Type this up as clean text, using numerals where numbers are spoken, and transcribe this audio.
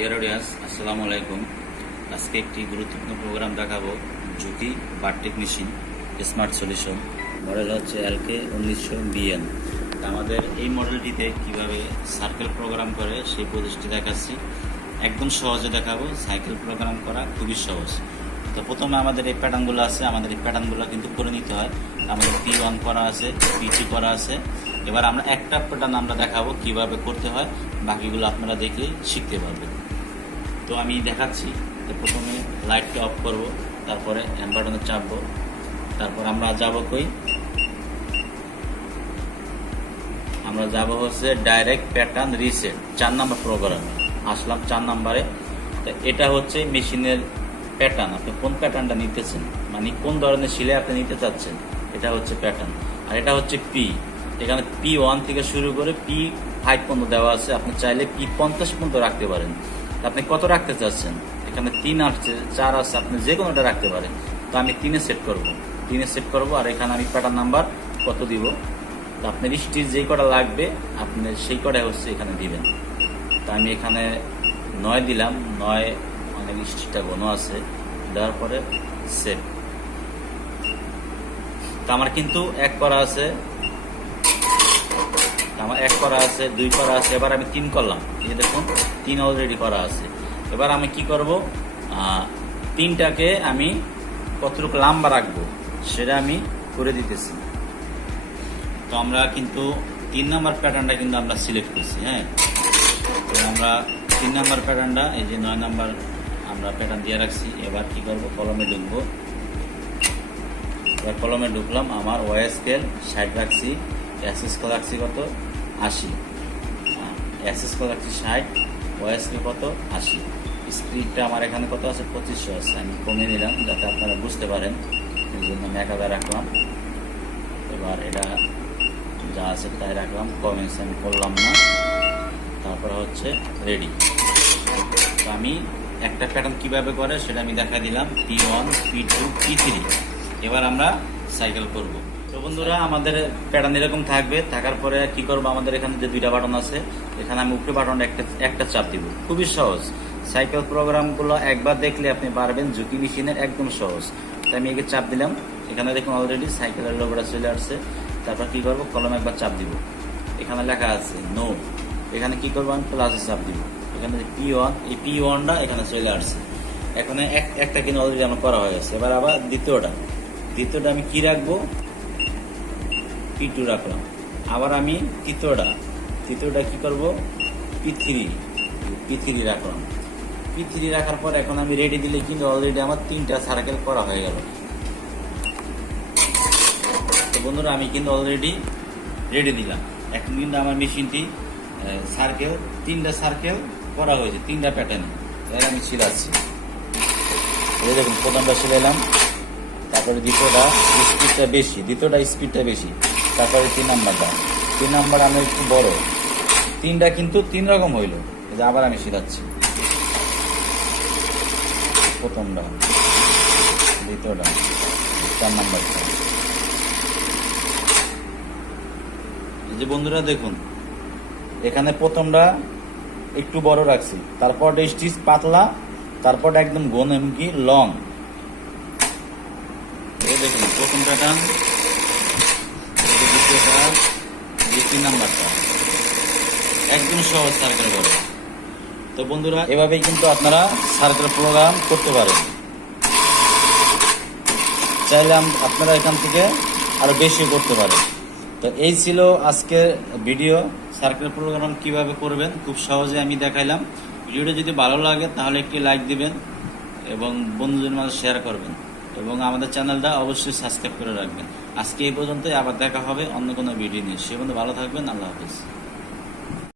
Dear audience, আসসালামু আলাইকুম। আজকে একটি গুরুত্বপূর্ণ প্রোগ্রাম দেখাবো। জ্যোতি বাট্রিক মেশিন স্মার্ট সলিউশন, মডেল হচ্ছে LK 1900 BN। আমাদের এই মডেলটিতে কিভাবে সার্কেল প্রোগ্রাম করে সেই প্রসেসটি দেখাচ্ছি। একদম সহজে দেখাবো। সাইকেল প্রোগ্রাম করা খুবই সহজ। তো প্রথমে আমাদের এই প্যাটার্নগুলো আছে, আমাদের এই প্যাটার্নগুলো কিন্তু করে নিতে হয়। আমাদের P1 করা আছে, P2 করা আছে। এবার আমরা একটা প্যাটার্ন আমরা দেখাবো কিভাবে করতে হয়, বাকিগুলো আপনারা দেখে শিখতে পারবেন। তো আমি দেখাচ্ছি। তো প্রথমে লাইটটা অফ করব, তারপরে এন্ড বাটনে চাপবো, তারপর আমরা যাব কই, আমরা যাব হচ্ছে ডাইরেক্ট প্যাটার্ন রিসেট 4 নম্বর প্রোগ্রামে আসলাম। 4 নম্বরে তো এটা হচ্ছে মেশিনের প্যাটার্ন। আপনি কোন প্যাটার্নটা নিতেছেন, মানে কোন ধরনের সিলাই আপনি নিতে চাচ্ছেন, এটা হচ্ছে প্যাটার্ন। আর এটা হচ্ছে পি। এখানে P1 থেকে শুরু করে P5 পর্যন্ত দেওয়া আছে। আপনি চাইলে P50 পর্যন্ত রাখতে পারেন। আপনি কত রাখতে চাচ্ছেন, এখানে 3 আসছে, 4 আছে, আপনি যে কোনোটা রাখতে পারেন। তো আমি 3-এ সেট করব, 3-এ সেট করব। আর এখানে আমি প্যাটার্ন নাম্বার কত দিব, তো আপনার স্টিচ যেই কটা লাগবে আপনি সেই কটাই হচ্ছে এখানে দিবেন। তো আমি এখানে 9 দিলাম, 9 অনেক স্টিচটা ঘন আছে, দেওয়ার পরে সেট। তো আমার কিন্তু 1 করা আছে, আমার 1 করা আছে, 2 করা আছে, এবার আমি 3 করলাম। এই দেখুন 3 অলরেডি করা আছে। এবার আমি কি করব, 3টাকে আমি কতটুকু লম্বা রাখবো সেটা আমি করে দিতেছি। তো আমরা কিন্তু 3 নাম্বার প্যাটার্নটা কিন্তু আমরা সিলেক্ট করছি। হ্যাঁ, তো আমরা 3 নাম্বার প্যাটার্নটা, এই যে 9 নাম্বার আমরা প্যাটার্ন দিয়ে রাখছি। এবার কি করব, কলমে ঢুকবো। এবার কলমে ঢুকলাম, আমার ওয়াই স্কেল 60 রাখছি, অ্যাক্সেস কল রাখছি কত 80, অ্যাক্সেস কল রাখছি 60, ওয়াই স্কেল কত 80। স্পিডটা আমার এখানে কত আছে 2500 আছে, আমি কমিয়ে নিলাম যাতে আপনারা বুঝতে পারেন, এই জন্য আমি 1000 রাখলাম। এবার এটা যা আছে তাই রাখলাম, কমেন্টস আমি করলাম না। তারপরে হচ্ছে রেডি। তো আমি একটা প্যাটার্ন কিভাবে করে সেটা আমি দেখা দিলাম, P1, P2, P3। এবার আমরা সাইকেল করব। তো বন্ধুরা, আমাদের প্যাটার্ন এরকম থাকবে। থাকার পরে কি করব, আমাদের এখানে যে 2টা বাটন আছে, এখানে আমি উপরে বাটনটা একটা চাপ দিব। খুবই সহজ। সাইকেল প্রোগ্রামগুলো একবার দেখলে আপনি পারবেন। ঝুঁকি মেশিনের একদম সহজ। তো আমি একে চাপ দিলাম, এখানে দেখুন অলরেডি সাইকেলের লোগোটা চলে আসছে। তারপর কি করব, কলমে একবার চাপ দিব, এখানে লেখা আছে নো। এখানে কি করবো, আমি প্লাসে চাপ দিব। এখানে P1, এই P1টা এখানে চলে আসছে। এখানে একটা কিন্তু অলরেডি আমার করা হয়ে গেছে। এবার আবার দ্বিতীয়টা আমি কি রাখবো, P2 রাখলাম। আবার আমি তৃতীয়টা কি করব, P3 রাখলাম। P3 রাখার পর এখন আমি রেডি দিলে কিন্তু অলরেডি আমার 3টা সার্কেল করা হয়ে গেল। তো বন্ধুরা, আমি কিন্তু অলরেডি রেডি দিলাম। এখন কিন্তু আমার মেশিনটি সার্কেল 3টা সার্কেল করা হয়েছে, 3টা প্যাটার্নে। এবার আমি ছিলাচ্ছি, এই দেখুন প্রথমটা ছিলাম, তারপরে দ্বিতীয়টা স্পিডটা বেশি, তারপরে 3 নাম্বার আমি একটু বড়। 3টা কিন্তু 3 রকম হইল। এই যে আবার আমি ছিলাচ্ছি, প্রথমটা, দ্বিতীয়টা, 4 নাম্বারটা। এই যে বন্ধুরা দেখুন, এখানে প্রথমটা একটু বড় রাখছি, তারপর স্টিচ পাতলা, তারপর একদম ঘন এমনকি লং। এই দেখুন প্রথম প্যাটার্ন, দ্বিতীয়টা, 3 নাম্বারটা, একদম সহজ সার্কেল করে। তো বন্ধুরা, এভাবেই কিন্তু আপনারা সার্কেল প্রোগ্রাম করতে পারেন। চাইলে আপনারা এখান থেকে আরো বেশি করতে পারেন। তো এই ছিল আজকের ভিডিও, সার্কেল প্রোগ্রাম কিভাবে করবেন খুব সহজে আমি দেখাইলাম। ভিডিওটা যদি ভালো লাগে তাহলে একটি লাইক দিবেন এবং বন্ধুদের মাঝে শেয়ার করবেন এবং আমাদের চ্যানেলটা অবশ্যই সাবস্ক্রাইব করে রাখবেন। আজকে এই পর্যন্তই, আবার দেখা হবে অন্য কোনো ভিডিও নিয়ে। সে পর্যন্ত ভালো থাকবেন। আল্লাহ হাফেজ।